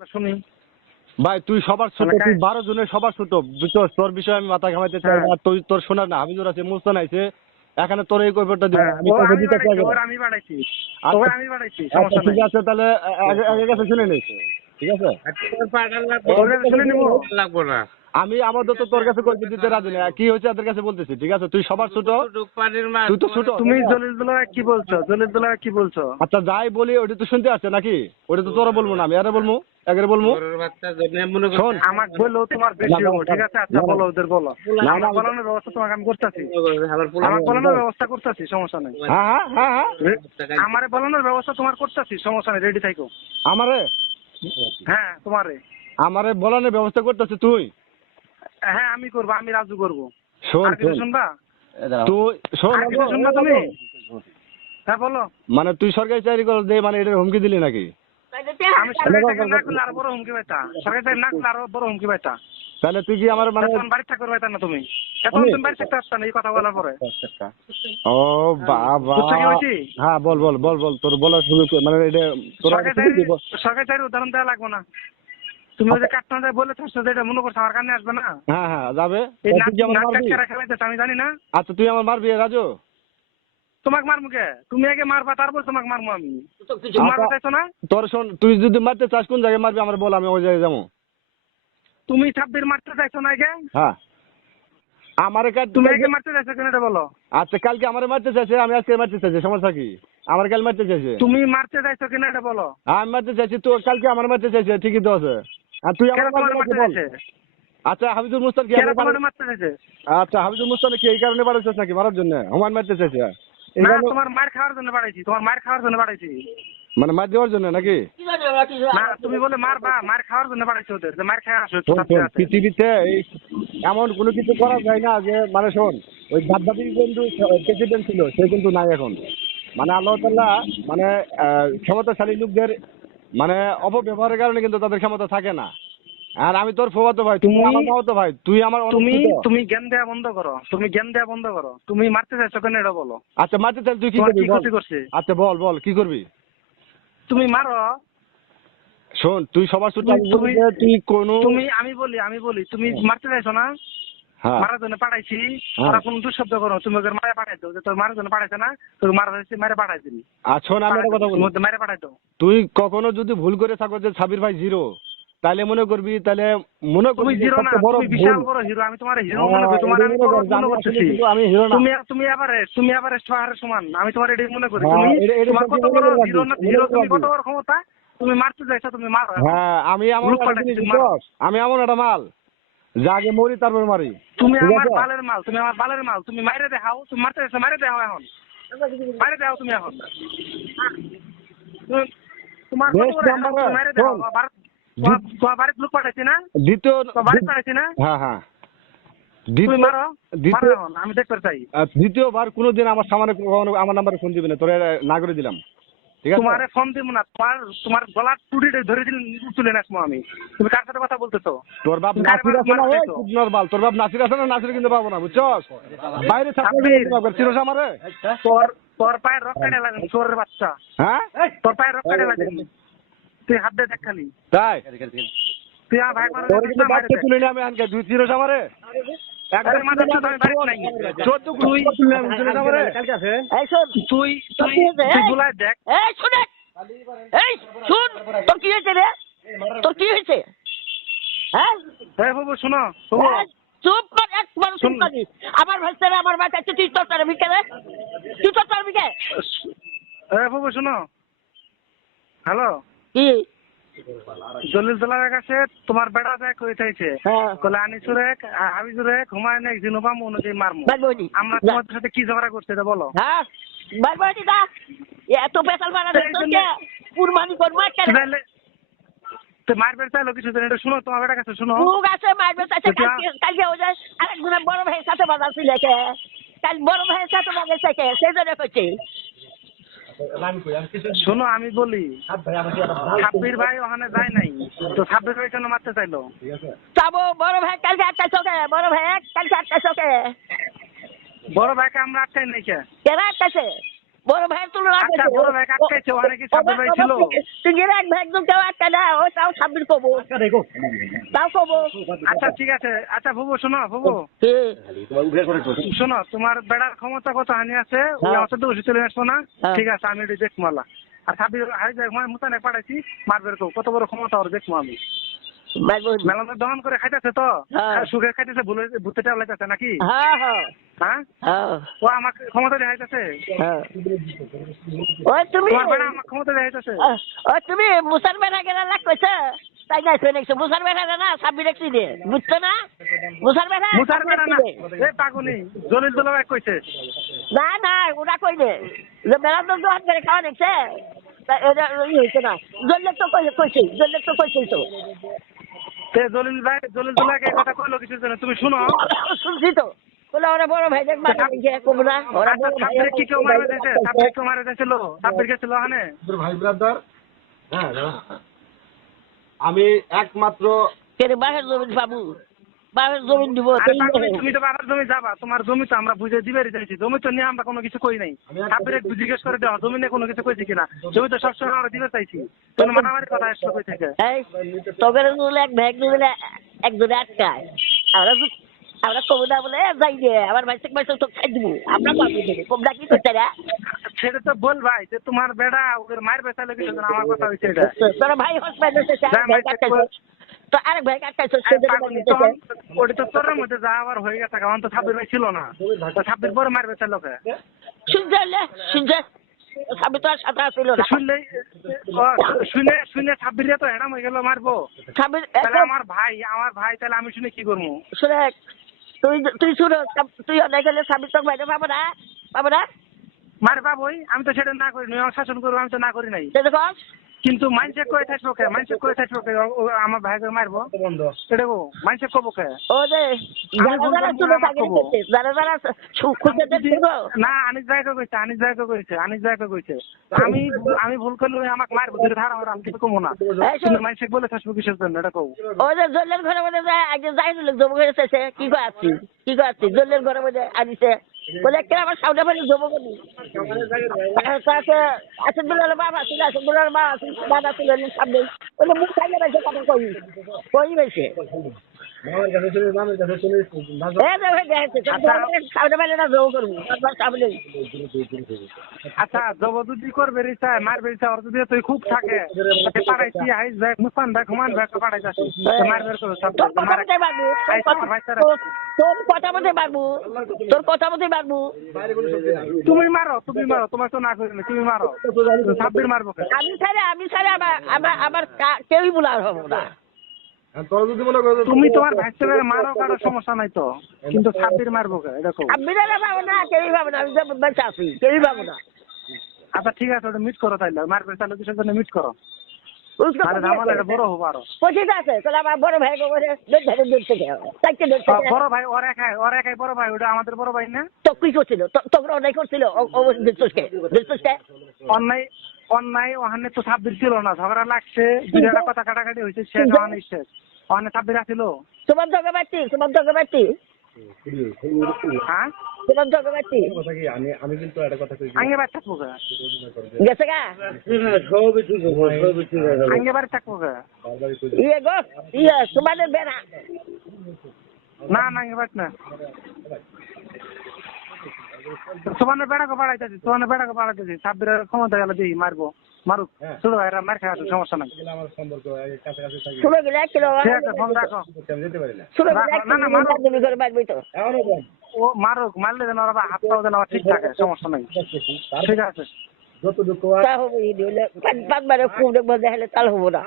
শুনি। ভাই তুই সবার ছোট তুই বারো জনের সবার ছোট। বুঝছস তোর বিষয়ে আমি মাথা ঘামাইতে চাই হ্যাঁ। না তুই তোর শোনার না হাবিজুর আছে মুস্তান আছে এখানে তোর এই কৈফতটা দিব হ্যাঁ, আমি তোকে দিতে চাই না। আমি বাড়াইছি তোর আমি বাড়াইছি আচ্ছা সমস্যা ঠিক নাই। আছে তাহলে আগে আগে কাছে শুনে নে। ঠিক আছে? ওর কাছে শুনে নিব। লাগবো না। আমি আমাদের তো তোর কাছে কৈফত দিতে রাজি না। কি হয়েছে তাদের কাছে বলতেছি ঠিক আছে? তুই সবার ছোট। তুই তো ছোট। তুমি জলিলদুল্লাহ কি বলছো? জলিলদুল্লাহ কি বলছো? আচ্ছা যাই বলি ওটা তো শুনতে আসছে নাকি? ওটা তো তোরা বলব না আমি আরে বলব এগারে বলব। শোন। আমাকে বলল তোমার বেশি হব ঠিক আছে? আচ্ছা। বলো ওদের বলো। না, আমার না, বলানোর ব্যবস্থা তোমাকে আমি করতেছি। আমার বলানোর ব্যবস্থা করতেছি সমস্যা নাই। হ্যাঁ হ্যাঁ হ্যাঁ হ্যাঁ। আমারে বলানোর ব্যবস্থা তোমার করতেছি সমস্যা নাই রেডি থাকো আমারে? হ্যাঁ তোমারে। আমারে বলানোর ব্যবস্থা করতেছে তুই? হ্যাঁ আমি করব আমি রাজু করব। শোন শুনবা? তুই শোন শুনবা তুমি? হ্যাঁ বলো। মানে তুই সরকারি চাকরি কর দে মানে এটা হুমকি দিলি নাকি? আমি সরকারি চাকরি না করলে আরও বড় হুমকি পাইতা। সরকারি চাকরি না করলে আরও বড় হুমকি পাইতা। তাহলে তুই কি আমার মানে বাড়ি থাকতে না তুমি? এখন তুমি বাড়ি থাকতে পারতা না এই কথা বলার পরে? ও বাবা। বুঝছ হ্যাঁ বল বল বল বল তোর বলার সুযোগ মানে এটা তোর সরকারি চাকরি উদাহরণ দেওয়া লাগবে না। তুমি ওই যে দেয় বলে থাকছো যে এটা মনে করছ আমার কানে আসবে না। হ্যাঁ হ্যাঁ যাবে। আমি জানি না। আচ্ছা তুই আমার মারবি রাজু? তোমাকে মারবো কে? তুমি আগে মারবা তারপর তোমাকে মারবো আমি। আচ্ছা। চাইছো না? তোর শোন তুই যদি মারতে চাস কোন জায়গায় মারবি? আমার বল আমি ওই জায়গায় যাব। তুমি ছাব্বির মারতে চাইছো না আগে? হ্যাঁ। আমারে কাট তুমি আগে মারতে চাইছো কেন এটা বলো? আচ্ছা কালকে আমারে মারতে চাইছে আমি আজকে মারতে চাইছি সমস্যা কি? আমার কাল মারতে চাইছে। তুমি মারতে চাইছো কিনা এটা বলো? আমি মারতে চাইছি তো কালকে আমার মারতে চাইছে ঠিকই তো আছে। আর তুই। আচ্ছা হাবিজুল মুস্তান কি আচ্ছা হাবিজুল মুস্তান কি এই কারণে বাড়াইছিস নাকি? মারার জন্য? হুমান মারতে চাইছে। না তোমার মার খাওয়ার জন্য বাড়াইছি তোমার মার খাওয়ার জন্য বাড়াইছি মানে মার দেওয়ার জন্য নাকি? তুমি বলে মারবা মার খাওয়ার জন্য বাড়াইছি ওদের যে মার খাওয়া আসো। পৃথিবীতে এই এমন কোনো কিছু করা যায় না যে মানে শোন ওই গাদ্দাফি কিন্তু প্রেসিডেন্ট ছিল সে কিন্তু নাই এখন। মানে আল্লাহ তাল্লাহ মানে ক্ষমতাশালী লোকদের মানে অপব্যবহারের কারণে কিন্তু তাদের ক্ষমতা থাকে না। আর আমি তোর ফোবাতো ভাই তুমি আমার মামাতো ভাই তুই আমার তুমি তুমি জ্ঞান দেওয়া বন্ধ করো তুমি জ্ঞান দেওয়া বন্ধ করো। তুমি মারতে চাইছো কেন এটা বলো? আচ্ছা মারতে চাইলে তুই কি করবি কি বল? ক্ষতি করছে? আচ্ছা বল বল কি করবি? তুমি মারো। শোন তুই সবার ছোট তুমি- তুই কোনো তুমি আমি বলি আমি বলি তুমি মারতে চাইছো না? মারার জন্য পাঠাইছি। হ্যাঁ। ওরা কোন দুঃশব্দ করো তুমি ওদের মারে পাঠাই দাও। যে তোর মারার জন্য পাঠাইছে না তোর মারা হয়েছে মারে পাঠাই দিবি। শোন আমি কথা বলি। মধ্যে মারে পাঠাই দাও। তুই কখনো যদি ভুল করে থাকো যে সাবির ভাই জিরো তাহলে মনে করবি তাহলে মনে করবি না তুমি বিশাল বড় হিরো আমি তোমার হিরো হ্যাঁ, মনে করি তোমার আমি বড় মনে আমি করতেছি। আমি হিরো না। তুমি তুমি এবারে তুমি এবারে পাহাড়ের সমান আমি তোমার এটাই মনে করি। হ্যাঁ, তুমি তোমার কত বড় হিরো না হিরো তুমি। কত বড় ক্ষমতা তুমি মারতে চাইছো তুমি মারো। হ্যাঁ আমি এমন গ্রুপ একটা পাঠাচ্ছি, জিনিস মারো। বুঝছস? আমি এমন একটা মাল যে আগে মরি তারপর মারি। তুমি আমার? বালের মাল তুমি আমার বালের মাল তুমি মাইরে দেখাও তুমি মারতে মাইরে দেখাও এখন। মাইরে দেখাও তুমি এখন। তোমার মাইরে দেখাও। তোমার- তোমার লোক পাঠাইছি না? দ্বিতীয় তোমার বাড়িতে পাঠাইছি না? হ্যাঁ হ্যাঁ। তুমি দ্বিতীয় দ্বিতীয় এখন, আমি দেখতে চাই। আহ, দ্বিতীয়বার কোনোদিন আমার সামনে আমার নাম্বারে ফোন দিবি না। তোর না করে দিলাম। তোমারে ফোন দিব না তোমার তোমার গলার টুটি ধরে দিন তুলে নাচবো আমি। তুমি কার সাথে কথা বলতেছো? তোর বাপ নাসির আছে না ওই? কুদনার তোর বাপ নাসির আছে না নাসির কিন্তু পাবো না বুঝছস? বাইরে সাব্বির। চিরস আমারে? তোর তোর পায়ে রক কাটে লাগে চোরের বাচ্চা। হ্যাঁ? তোর পায়ে রক কাটে লাগে তুই হাত দিয়ে দেখ খালি। তাই? তুই আমার ভাই মারা তোর কিন্তু বাচ্চা তুলে নিয়ে আমি আনকে তুই চিরস আমারে? তুই তুই দেখ। এই শুনে। এই শুন তোর কি হয়েছে রে? তোর কি হয়েছে? হ্যাঁ? বাবু শোনো চুপ কর চুপ। আমার ভাই ছেলে আমার ভাই তুই তোর তার ভিকে তুই তোর তার ভিকে হ্যাঁ বাবু শোনো। হ্যালো? কি? জলিল দলারের কাছে তোমার বেড়া দেখ হয়ে। চাইছে হ্যাঁ কলে আনিসুর এক হাবিজুর এক হুমায়ুন এক জিনুবাম অনুযায়ী মারমু। আমরা তোমাদের সাথে কি ঝগড়া করছি এটা বলো। হ্যাঁ দা এত পেশাল মারা জন্য- কুরবানি করব একটা তাহলে চাইলো কিছু এটা শুনো তোমার বেটার কাছে শুনো। মুখ আছে মারবে চাইছে কালকে ও যায় আরেকজনের বড় ভাইয়ের সাথে বাজার ছিল কাল বড় ভাইয়ের সাথে বাজার সেই জন্য করছে শোনো আমি বলি সাব্বির ভাই ওখানে যায় নাই। তো সাব্বির ভাই কেন মারতে চাইলো? চাবো বড় ভাই কালকে আটটা চোখে বড় ভাই কালকে আটটা চোখে বড় ভাইকে আমরা আটকাই নাই কে? কেন আটটাছে বড় ভাইয়ের তুলনা আচ্ছা, সাব্বির এক ভাই একদম কেউ আটকা না। ওই তাও সাব্বির কবো তাও কবো আচ্ছা ঠিক আছে। আচ্ছা বুবু শোনো কে? শোনো তোমার বেড়ার ক্ষমতা কত? হানি আছে? ওই হ্যাঁ। আমার চলে আসব না? হ্যাঁ। ঠিক আছে আমি দেখব আর সাবির হাই যাই মুতানে পাঠাইছি মারবে তো কত বড় ক্ষমতা ওর দেখব আমি। মেলানো দহন করে খাইতেছে তো? হ্যাঁ। সুখে খাইতেছে ভূতে টালাইতেছে নাকি? হ্যাঁ হ্যাঁ। ও আমাকে ক্ষমতা দেখাইতেছে ওই তুমি আমার ক্ষমতা দেখাইতেছে ওই তুমি বেড়া গেলে লাগ কইছে? তাই না শুনে দেখছ মুসার না দেখছি দে বুঝছ না? মুসার বেড়া মুসার বেড়া না। এ পাগুনি জলিল দুলাভাই কইছে। না না ওরা কই দে যে বেড়া তো দোহাত করে খাওয়া দেখছে? এটা ই হয়েছে না। জল্লে তো কই কইছি জল্লে তো কইছি তো। সে জলিল ভাই জলিল দুলাকে এই কথা কইলো কিছু জন্য। তুমি শুনো। শুনছি তো। বলে ওরা বড় ভাই দেখ মারা গিয়ে কবো ওরা আচ্ছা বড় ভাই কি কেউ মারা দিয়েছে সাপের কেউ মারা দিয়েছিল সাপের গেছিল ওখানে ভাই ব্রাদার হ্যাঁ আমি একমাত্র কেরে বাহের জমিন পাবো। বাহের জমিন দিব তুমি তো বাবার জমি যাবা তোমার জমি তো আমরা বুঝে দিবে চাইছি জমি তো নিয়ে আমরা কোনো কিছু কই নাই। সাব্বির একটু জিজ্ঞেস করে দেওয়া জমি নিয়ে কোনো কিছু কইছি কিনা? জমি তো সবসময় আমরা দিবে চাইছি। মারামারি কথা আসলো কই থেকে এই তোকে বলে এক দিলে একজনে আটকায় আমরা আমরা কবো না বলে যাই আমার থেকে পয়সা তো খাই দিব। আমরা পাবো দেবো কবলা কি করতে রে সেটা তো বল ভাই যে তোমার বেড়া ওদের মায়ের বেচালে কিছু না, আমার কথা হয়েছে এটা? তোর ভাই হসপিটাল তো আরেক ভাই আটকাইছে সে ওটা তো তোর মধ্যে যা আবার হয়ে গেছে কারণ তো ছাব্বির ভাই ছিল না। তো ছাব্বির পরে মারবে চার লোকে। শুনছে শুনছে। সাবি তো আর সাথে আসছিল না। শুনলে শুনে শুনে ছাব্বির তো হেরাম হয়ে গেল মারবো। সাবির তাহলে আমার ভাই আমার ভাই তাহলে আমি শুনে কি করব? শুনে তুই তুই শুনো তুই অনেক গেলে সাবির তো বাইরে পাবো না। পাবো না? মার আমি তো সেটা না করি আমার শাসন করব আমি তো না করি নাই। কর কিন্তু মাইনসে কয়ে থাকব কে মাইনসে কয়ে থাকব কে ও- ও আমার ভাইকে মারবো গো মাইনসে কবো? কে ও যে যারা যারা খুঁজে না আনিস ভাইকে কইছে আনিস ভাইকে কইছে আনিস ভাইকে কইছে। আমি আমি ভুল করলে আমাকে মারবো ধরে ধারা আমার আমি কিছু কমো না। কিন্তু মাইনসে বলে থাকব কিসের জন্য এটা কও। ওই যে জলের ঘরের মধ্যে যায় আগে যাই দিল জমা করে কি কো আছি কি কো আছি জলের ঘরের মধ্যে আনিছে। বলে কে আমার সাউন্ড ফেলে জমা করি তাতে আসল বলার বাবা ছিল আসল বলার বাবা ছিল দাদা ছিল সামনে বলে মুখ খাইলে বেঁচে কথা কই কই বেশি এ যে হয়ে গেছে আচ্ছা। জবরদস্তি করবে রিসা মারবে রিসা ওর যদি তুই খুব থাকে আইস ভাই মুসমান ভাই হুমান ভাই পাঠাইছি মারবে তোর কথা মতে তারা তোর কথা মতে তুমি মারো তুমি মারো তোমার তো না করি না তুমি মারো। ছাব্বির মারবো? আমি ছাড়া আমি ছাড়া আমার কেউই বলার হব না। তোর যদি মনে করো তুমি তোমার ভাই মারো কারও সমস্যা নাই তো। কিন্তু ছাব্বির মারবো কে? দেখো আমি না পাবো না কেউই পাবো না আমি তো বেঁচে আছি কেউই পাবো না। আচ্ছা ঠিক আছে ওটা মিট করো তাইলে। মারবে তাহলে কিসের জন্য মিট করো। আরে ধামাল এটা বড় হব আরও। পঁচিশ আছে তাহলে আমার বড় ভাই বড় ভাই ওর একাই ওর একাই বড় ভাই ওটা আমাদের বড় ভাই না? তো কি করছিল? তোকে অনেক করছিল? অন্যায় অন্যায় ওখানে তো ছাব্বির ছিল না ঝগড়া লাগছে দুইটা কথা কাটাকাটি হয়েছে শেষ ওখানে শেষ। ওখানে ছাব্বির আছিল। তোমার জগে পাচ্ছি তোমার জগে পাচ্ছি হ্যাঁ? তোমার জগে পাচ্ছি আমি আমি কিন্তু একটা কথা কই আগে বার থাকব গেছে গা? সবই ঠিক আছে ঠিক আগে বার থাকব কে ইয়ে গো ইয়ে তোমাদের বেড়া। না না আগে বার না। তোমার বেড়াকে বাড়াইতেছি তোমার বেড়াকে বাড়াইতেছি। ছাব্বির ক্ষমতা গেলে দিই মারবো। মারুক ছোট ভাইরা মার খাওয়া সমস্যা নাই। গেলে এক কিলো। ফোন রাখো। গেলে এক। কিলো করে বাড়বি তো ও মারুক মারলে যেন ওরা হাত পাও যেন ঠিক থাকে সমস্যা নাই। ঠিক আছে। যত দুঃখ তা হব পাঁচ খুব দেখব দেখলে তাল হব না।